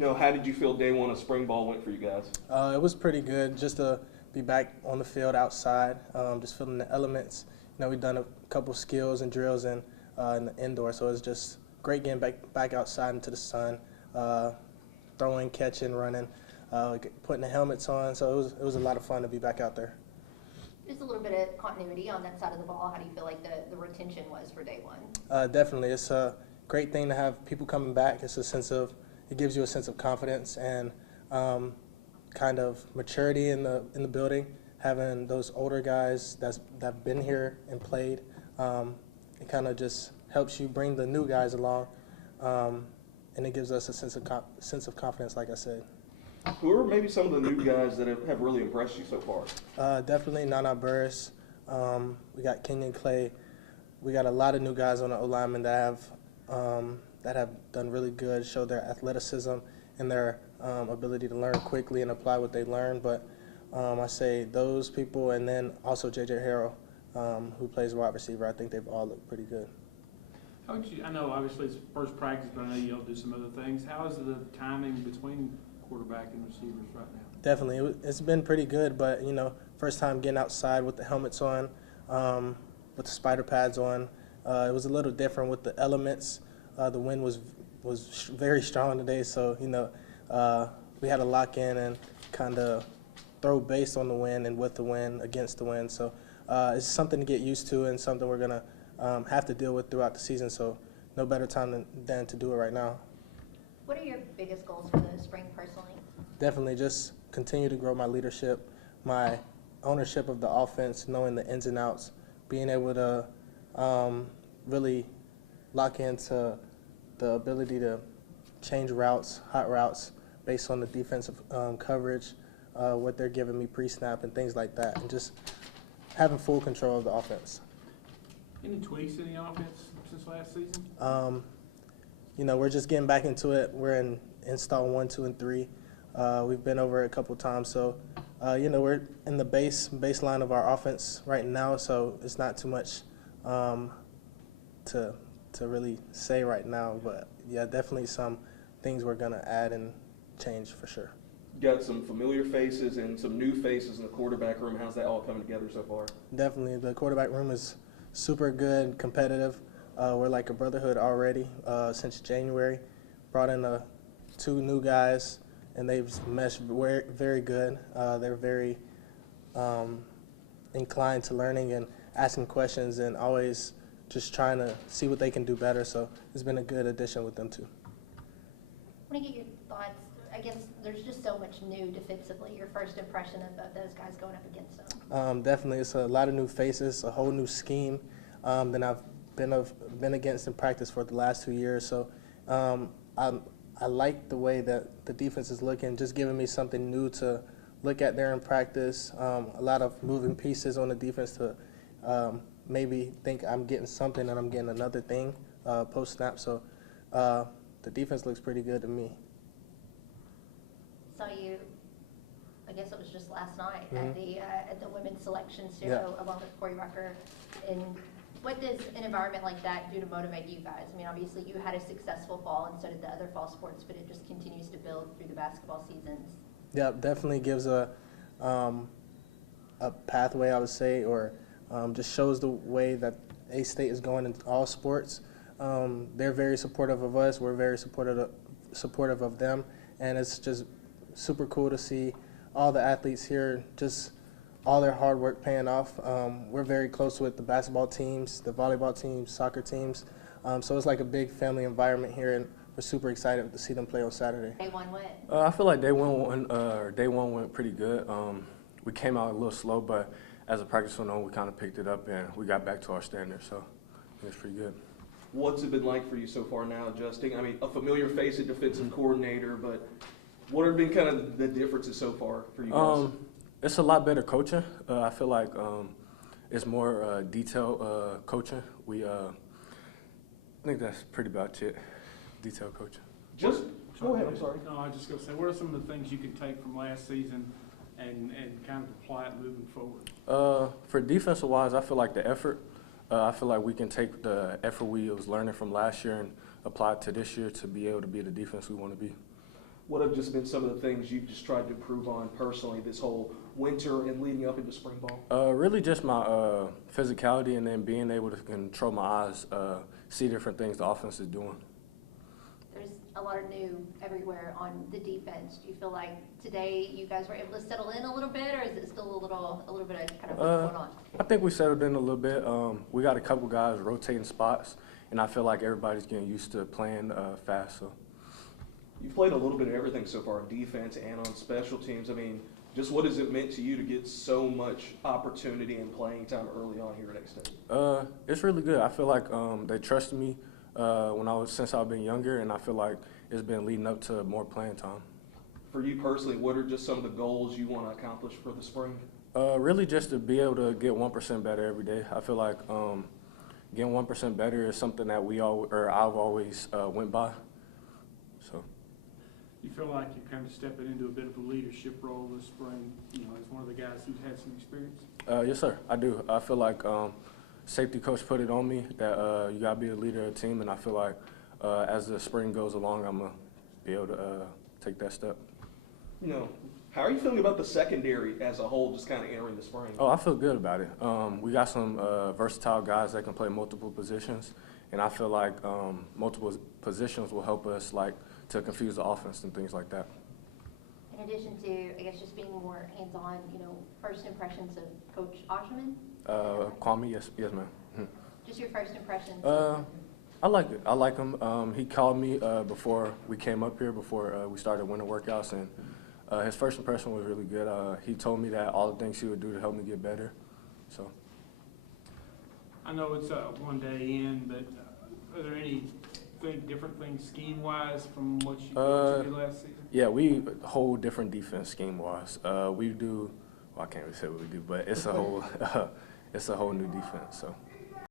How did you feel day one of spring ball went for you guys? It was pretty good just to be back on the field outside, just feeling the elements. We've done a couple skills and drills in the indoor, so it's just great getting back outside into the sun, throwing, catching, running, putting the helmets on. So it was a lot of fun to be back out there. Just a little bit of continuity on that side of the ball. How do you feel like the retention was for day one? Definitely, it's a great thing to have people coming back. It gives you a sense of confidence and kind of maturity in the building. Having those older guys that've been here and played, it kind of just helps you bring the new guys along, and it gives us a sense of confidence, like I said. Who are maybe some of the new guys that have really impressed you so far? Definitely Nana Burris. We got Kenyon Clay. We got a lot of new guys on the O-lineman that have done really good, showed their athleticism and their ability to learn quickly and apply what they learn. But I say those people, and then also J.J. Harrell, who plays wide receiver. I think they've all looked pretty good. I know obviously it's first practice, but I know you'll do some other things. How is the timing between quarterback and receivers right now? Definitely. It's been pretty good, but, first time getting outside with the helmets on, with the spider pads on. It was a little different with the elements. The wind was very strong today, so, we had to lock in and kind of throw based on the wind and with the wind, against the wind. So it's something to get used to and something we're going to have to deal with throughout the season, so no better time than to do it right now. What are your biggest goals for the spring personally? Definitely just continue to grow my leadership, my ownership of the offense, knowing the ins and outs, being able to really lock into the ability to change routes, hot routes, based on the defensive coverage, what they're giving me pre-snap and things like that, and just having full control of the offense. Any tweaks in the offense since last season? We're just getting back into it. We're in install 1, 2, and 3. We've been over it a couple times, so we're in the baseline of our offense right now. So it's not too much to really say right now, but yeah, definitely some things we're gonna add and change for sure. Got some familiar faces and some new faces in the quarterback room. How's that all coming together so far? Definitely, the quarterback room is super good, competitive. We're like a brotherhood already since January. Brought in 2 new guys, and they've meshed very good. They're very inclined to learning and asking questions and always just trying to see what they can do better. So it's been a good addition with them too. I want to get your thoughts. I guess there's just so much new defensively. Your first impression of those guys going up against them? Definitely, it's a lot of new faces, a whole new scheme than I've been against in practice for the last 2 years. So I like the way that the defense is looking, just giving me something new to look at there in practice. A lot of moving pieces on the defense to maybe think I'm getting something and I'm getting another thing post-snap. So the defense looks pretty good to me. Saw you, I guess it was just last night, Mm-hmm. at the women's selection show, Yeah. along with Corey Rucker. And what does an environment like that do to motivate you guys? I mean, obviously you had a successful fall, and so did the other fall sports, but it just continues to build through the basketball seasons. Yeah, definitely gives a pathway, I would say, or just shows the way that A-State is going in all sports. They're very supportive of us. We're very supportive of them, and it's just super cool to see all the athletes here, just all their hard work paying off. We're very close with the basketball teams, the volleyball teams, soccer teams. So it's like a big family environment here, and we're super excited to see them play on Saturday. Day one went. I feel like day one went pretty good. We came out a little slow, but as the practice went on, we kind of picked it up and we got back to our standards. So it was pretty good. What's it been like for you so far now, adjusting? I mean, a familiar face, a defensive coordinator, but what have been kind of the differences so far for you guys? It's a lot better coaching. I feel like it's more detailed coaching. I think that's pretty much it, detailed coaching. Go ahead, I'm sorry. No, I was just going to say, what are some of the things you can take from last season and kind of apply it moving forward? For defensive-wise, I feel like the effort. I feel like we can take the effort we was learning from last year and apply it to this year to be able to be the defense we want to be. what have just been some of the things you've just tried to improve on personally this whole winter and leading up into spring ball? Really just my physicality and then being able to control my eyes, see different things the offense is doing. There's a lot of new everywhere on the defense. Do you feel like today you guys were able to settle in a little bit, or is it still a little bit of kind of what's going on? I think we settled in a little bit. We got a couple guys rotating spots, and I feel like everybody's getting used to playing fast. So. You've played a little bit of everything so far on defense and on special teams. I mean, just what has it meant to you to get so much opportunity and playing time early on here at X-State? It's really good. I feel like they trusted me since I've been younger, and I feel like it's been leading up to more playing time. For you personally, what are just some of the goals you want to accomplish for the spring? Really just to be able to get 1% better every day. I feel like getting 1% better is something that I've always went by. So. You feel like you're kind of stepping into a bit of a leadership role this spring, as one of the guys who's had some experience? Yes, sir, I do. I feel like safety coach put it on me that you got to be the leader of the team, and I feel like as the spring goes along, I'm going to be able to take that step. How are you feeling about the secondary as a whole, just kind of entering the spring? Oh, I feel good about it. We got some versatile guys that can play multiple positions, and I feel like multiple positions will help us to confuse the offense and things like that. In addition to, I guess, just being more hands-on, first impressions of Coach Osherman? Kwame, yes, ma'am. Just your first impressions? I like it. I like him. He called me before we came up here, before we started winter workouts, and his first impression was really good. He told me that all the things he would do to help me get better. So. I know it's one day in, but are there any different things scheme-wise from what you did last season? Yeah, we whole different defense scheme-wise. We do. Well, I can't really say what we do, but it's a whole it's a whole new defense. So.